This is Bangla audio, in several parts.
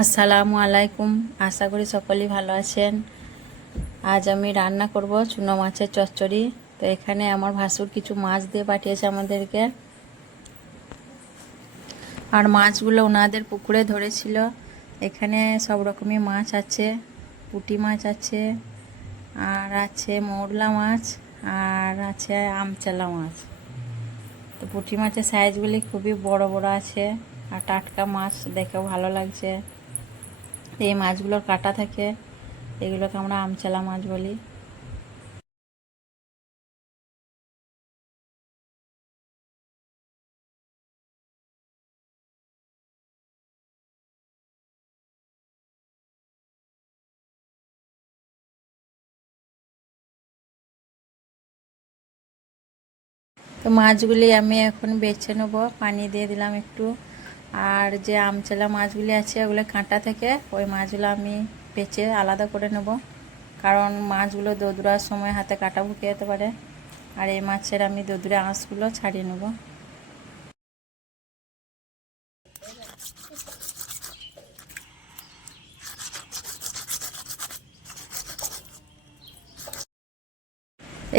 আসসালামু আলাইকুম। আশা করি সকলেই ভালো আছেন। আজ আমি রান্না করব চুনো মাছের চচ্চড়ি। তো এখানে আমার ভাসুর কিছু মাছ দিয়ে পাঠিয়েছে আমাদেরকে, আর মাছগুলো ওনাদের পুকুরে ধরেছিল। এখানে সব রকমই মাছ আছে, পুঁটি মাছ আছে, আর আছে মৌরলা মাছ, আর আছে আমচালা মাছ। তো পুঁটি মাছের সাইজগুলি খুবই বড় বড় আছে, আর টাটকা মাছ দেখেও ভালো লাগছে। এই মাছগুলোর কাঁটা থাকে, এগুলোকে আমরা আমচালা মাছ বলি। তো মাছগুলি আমি এখন বেছে নেবো, পানি দিয়ে দিলাম একটু। আর যে আমচলা মাছগুলি আছে ওগুলো কাঁটা থেকে, ওই মাছগুলো আমি বেছে আলাদা করে নেব, কারণ মাছগুলো দোদুরার সময় হাতে কাটা ভুকে যেতে পারে। আর এই মাছের আমি দোদুরে আঁশগুলো ছাড়িয়ে নেব।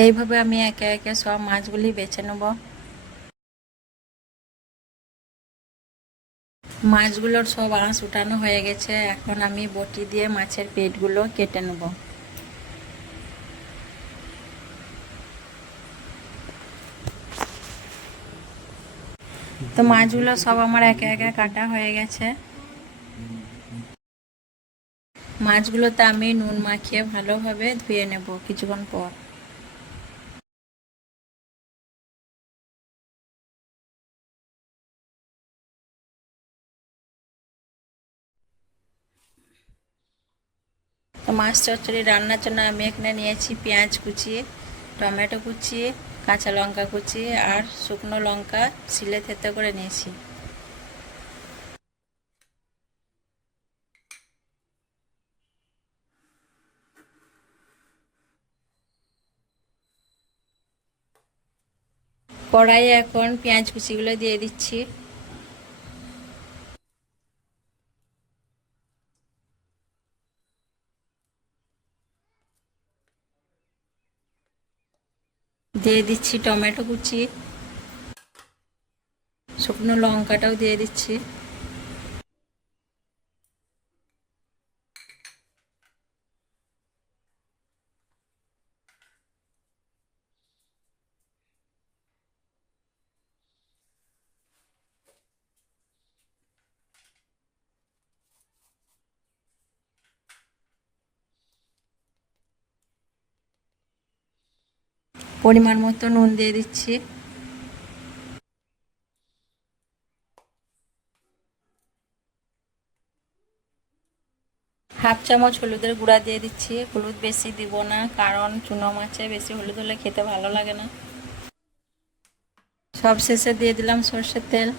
এইভাবে আমি একে একে সব মাছগুলি বেছে নেব। মাছগুলোর সব আঁশ উঠানো হয়ে গেছে, এখন আমি বটি দিয়ে মাছের পেটগুলো কেটে নেব। তো মাছগুলো সব আমার একে একে কাটা হয়ে গেছে। মাছগুলোতে আমি নুন মাখিয়ে ভালোভাবে ধুয়ে নেব কিছুক্ষণ পর। তো মাছ চচ্চড়ি রান্নার জন্য আমি এখানে নিয়েছি পেঁয়াজ কুচি, টমেটো কুচি, কাঁচা লঙ্কা কুচি, আর শুকনো লঙ্কা শিলে থেতো করে নিয়েছি। কড়াইয়ে এখন পেঁয়াজ কুচিগুলো দিয়ে দিচ্ছি। দিয়ে দিচ্ছি টমেটো কুচি, শুকনো লঙ্কাটাও দিয়ে দিচ্ছি। পরিমাণ মতো নুন দিয়ে দিচ্ছি। হাফ চামচ হলুদের গুঁড়া দিয়ে দিচ্ছি। হলুদ বেশি দিব না, কারণ চুনো মাছে বেশি হলুদ হলে খেতে ভালো লাগে না। সব শেষে দিয়ে দিলাম সরষের তেল।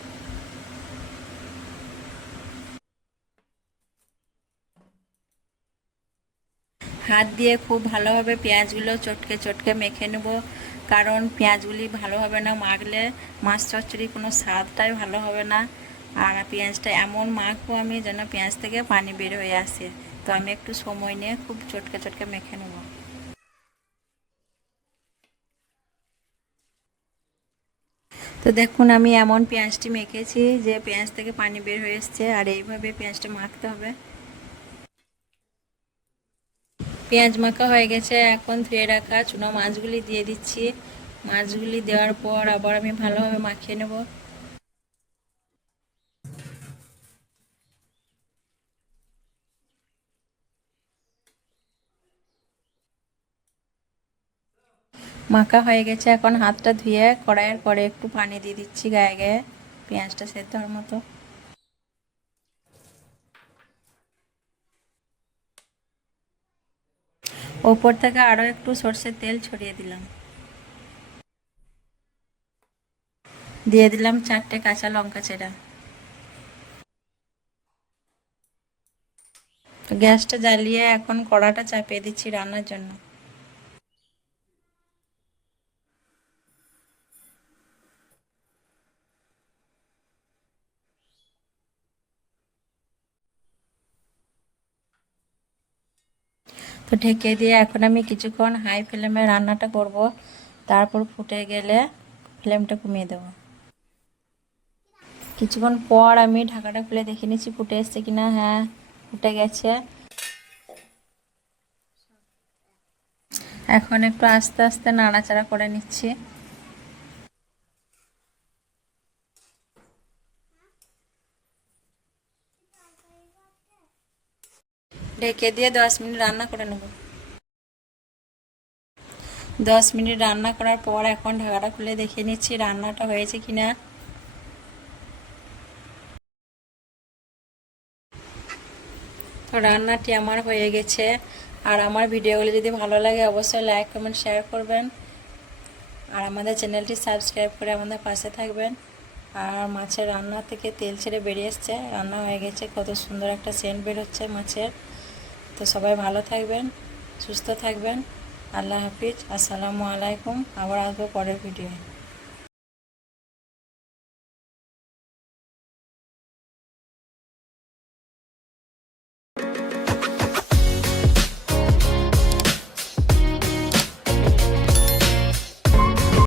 হাত দিয়ে খুব ভালোভাবে পেঁয়াজগুলো চটকে চটকে মেখে নেব, কারণ পেঁয়াজগুলি ভালোভাবে না মাখলে মাছ চচ্চড়ি কোনো স্বাদটাই ভালো হবে না। আর পেঁয়াজটা এমন মাখবো আমি যেন পেঁয়াজ থেকে পানি বের হয়ে আসে। তো আমি একটু সময় নিয়ে খুব চটকে চটকে মেখে নেব। তো দেখুন আমি এমন পেঁয়াজটি মেখেছি যে পেঁয়াজ থেকে পানি বের হয়ে এসছে, আর এইভাবে পেঁয়াজটা মাখতে হবে। পেঁয়াজ মাখা হয়ে গেছে, এখন ধুয়ে রাখা চুনো মাছগুলি দিয়ে দিচ্ছি। মাছগুলি দেওয়ার পর আবার আমি ভালোভাবে মাখিয়ে নেব। মাখা হয়ে গেছে, এখন হাতটা ধুয়ে কড়াইয়ের পরে একটু পানি দিয়ে দিচ্ছি গায়ে গায়ে, পেঁয়াজটা সেদ্ধ হওয়ার মতো। ওপর থেকে আরও একটু সর্ষের তেল ছড়িয়ে দিলাম। দিয়ে দিলাম 4টে কাঁচা লঙ্কা চেরা। তো গ্যাসটা জ্বালিয়ে এখন কড়াটা চাপিয়ে দিচ্ছি রান্নার জন্য। ঢেকে দিয়ে এখন আমি কিছুক্ষণ হাই ফ্লেমে রান্নাটা করব, তারপর ফুটে গেলে ফ্লেমটা কমিয়ে দেবো। কিছুক্ষণ পর আমি ঢাকাটা খুলে দেখে নিচ্ছি ফুটে এসছে কিনা। হ্যাঁ, ফুটে গেছে। এখন একটু আস্তে আস্তে নাড়াচাড়া করে নিচ্ছি। ঢেকে দিয়ে 10 মিনিট রান্না করে নেব। 10 মিনিট রান্না করার পর এখন ঢাকাটা খুলে দেখে নিচ্ছি রান্নাটা হয়েছে কিনা। তো রান্নাটি আমার হয়ে গেছে। আর আমার ভিডিওগুলো যদি ভালো লাগে অবশ্যই লাইক কমেন্ট শেয়ার করবেন, আর আমাদের চ্যানেলটি সাবস্ক্রাইব করে আমাদের পাশে থাকবেন। আর মাছের রান্না থেকে তেল ছেড়ে বেরিয়ে এসছে, রান্না হয়ে গেছে, কত সুন্দর একটা সেন্ট বের হচ্ছে মাছের। তো সবাই ভালো থাকবেন, সুস্থ থাকবেন। আল্লাহ হাফিজ, আসসালামু আলাইকুম। আবার আসবো পরের ভিডিও।